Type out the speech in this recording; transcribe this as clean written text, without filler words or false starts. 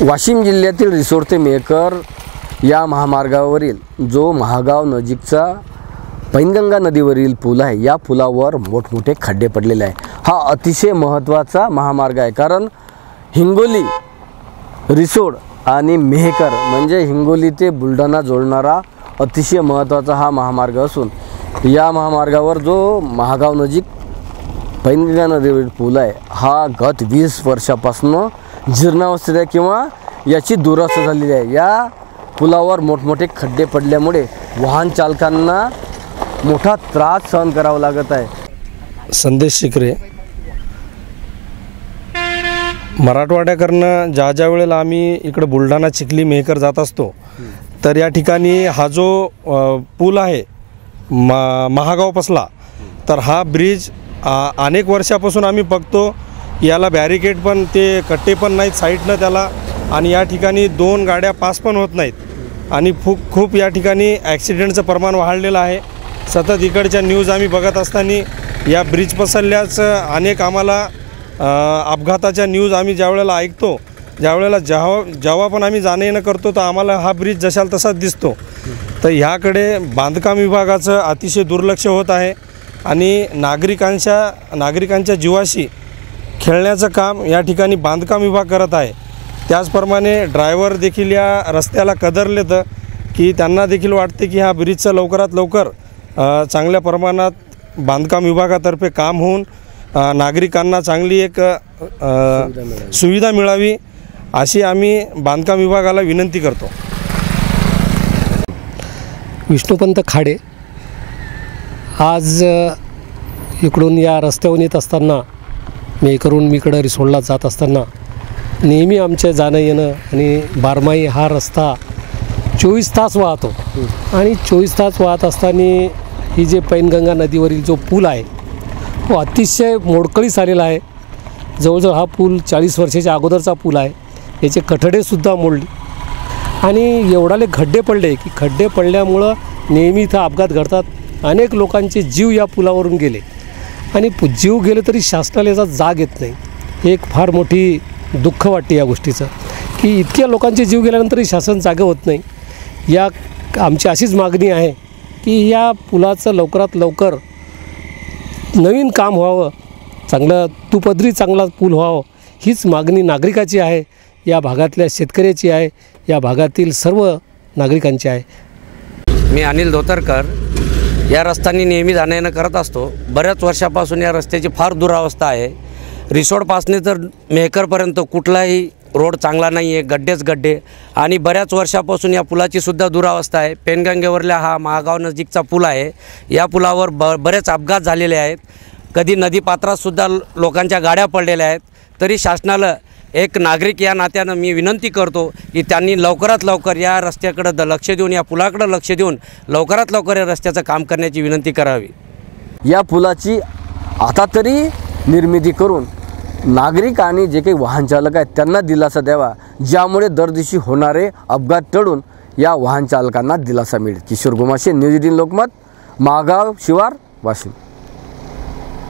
वाशिम जिल्ह्यातील रिसोड ते मेहकर या महामार्गावरील जो महागाव नजीकचा पैनगंगा नदीवरील पूल आहे, या पुलावर मोठमोठे खड्डे पडलेले आहे। हा अतिशय महत्त्वाचा महामार्ग आहे, कारण हिंगोली, रिसोड आणि मेहकर म्हणजे हिंगोली ते बुलढाणा जोडणारा अतिशय महत्त्वाचा हा महामार्ग असून या महामार्गावर जो महागाव नजीक पैनगंगा नदीवरील पूल आहे, हा गत 20 वर्षापासून जीर्णावस्थेत आहे किंवा याची दुरावस्था झालेली आहे। या पुलावर मोठमोठे खड्डे पडल्यामुळे वाहन चालकांना मोठा त्रास सहन करावा लागत आहे। संदेश शिकरे, मराठवाड्याकडनं ज्या वेळेला आम्ही इकडे बुलढाणा, चिखली, मेहकर जात असतो तर या ठिकाणी हा जो पूल आहे महागाव पसला, तर हा ब्रिज अनेक वर्षापासून आम्ही बघतो, याला बॅरिकेड पण ते कट्टे पण नाहीत साईडनं त्याला, आणि या ठिकाणी 2 गाड्या पास पण होत नाहीत आणि खूप या ठिकाणी ॲक्सिडेंटचं प्रमाण वाढलेलं आहे। सतत इकडच्या न्यूज आम्ही बघत असताना या ब्रिज पसरल्याच अनेक आम्हाला अपघाताच्या न्यूज आम्ही ज्यावेळेला ऐकतो, ज्यावेळेला जेव्हा पण आम्ही जाणं येणं करतो तर आम्हाला हा ब्रिज जशाला तसाच दिसतो। तर ह्याकडे बांधकाम विभागाचं अतिशय दुर्लक्ष होत आहे आणि नागरिकांच्या जीवाशी खेळण्याचं काम या ठिकाणी बांधकाम विभाग करत आहे। त्याचप्रमाणे ड्रायव्हर देखील या रस्त्याला कदरलेत की त्यांना देखील वाटते की हा ब्रिजचं लवकरात लवकर चांगल्या प्रमाणात बांधकाम विभागातर्फे काम होऊन नागरिकांना चांगली एक सुविधा मिळावी अशी आम्ही बांधकाम विभागाला विनंती करतो। विष्णुपंत खाडे, आज इकडून या रस्त्यावरून येत असताना मेहकरून इकडं रिसोडला जात असताना नेहमी आमचं जाणं येणं आणि बारमाही हा रस्ता 24 तास वाहतो आणि 24 तास वाहत असताना ही जे पैनगंगा नदीवरील जो पूल आहे तो अतिशय मोडकळीस आलेला आहे। जवळजवळ हा पूल 40 वर्षाच्या अगोदरचा पूल आहे, याचे कठडेसुद्धा मोडले आणि एवढाले खड्डे पडले की खड्डे पडल्यामुळं नेहमी इथं अपघात घडतात। अनेक लोकांचे जीव या पुलावरून गेले आणि जीव गेले तरी शासनाला याचा जाग येत नाही। एक फार मोठी दुःख वाटते या गोष्टीचं की इतक्या लोकांचे जीव गेल्यानंतरही शासन जागे होत नाही। या आमची अशीच मागणी आहे की या पुलाचं लवकरात लवकर नवीन काम व्हावं, चांगलं तुपदरी चांगला पूल व्हावं, हीच मागणी नागरिकाची आहे, या भागातल्या शेतकऱ्याची आहे, या भागातील सर्व नागरिकांची आहे। मी अनिल धोतरकर, या रस्त्याने नेहमी जाणं येणं करत असतो। बऱ्याच वर्षापासून या रस्त्याची फार दुरावस्था आहे। रिसोडपासून तर मेहकरपर्यंत कुठलाही रोड चांगला नाही आहे, गड्डेच गड्डे, आणि बऱ्याच वर्षापासून या पुलाची सुद्धा दुरावस्था आहे। पेनगंगेवरल्या हा महागाव नजीकचा पूल आहे, या पुलावर बरेच अपघात झालेले आहेत, कधी नदीपात्रातसुद्धा लोकांच्या गाड्या पडलेल्या आहेत। तरी शासनाला एक नागरिक या नात्यानं मी विनंती करतो की त्यांनी लवकरात लवकर या रस्त्याकडे लक्ष देऊन, या पुलाकडे लक्ष देऊन लवकरात लवकर या रस्त्याचं काम करण्याची विनंती करावी। या पुलाची आता तरी निर्मिती करून नागरिक आणि जे काही वाहन चालक आहेत त्यांना दिलासा द्यावा, ज्यामुळे दरदिवशी होणारे अपघात टळून या वाहन चालकांना दिलासा मिळेल। किशोर गुमाशे, न्यूज 18 लोकमत, महागाव शिवार, वाशिम।